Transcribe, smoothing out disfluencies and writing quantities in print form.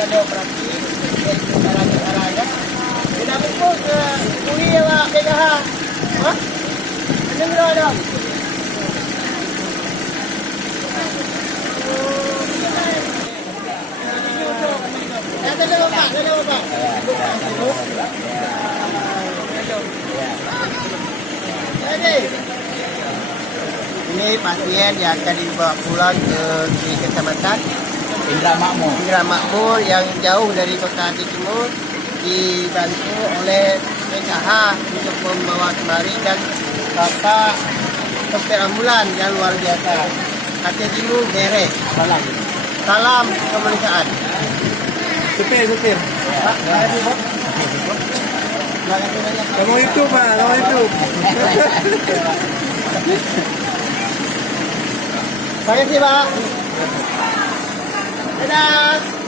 ada operasi olahraga. Dapat po uli ya Pak PKH. Hah? Ano nyo ada? Dalawa pa. Ini pasien yang akan dibawa pulang di kecamatan Indra Makmur yang jauh dari kota Timur, dibantu oleh PKH untuk membawa kemari, dan Bapak sopir ambulan yang luar biasa. Hati-hatimu beres. Salam kemanusiaan. Supir. Kamu itu Pak, kamu itu. Terima kasih Pak. Dadah.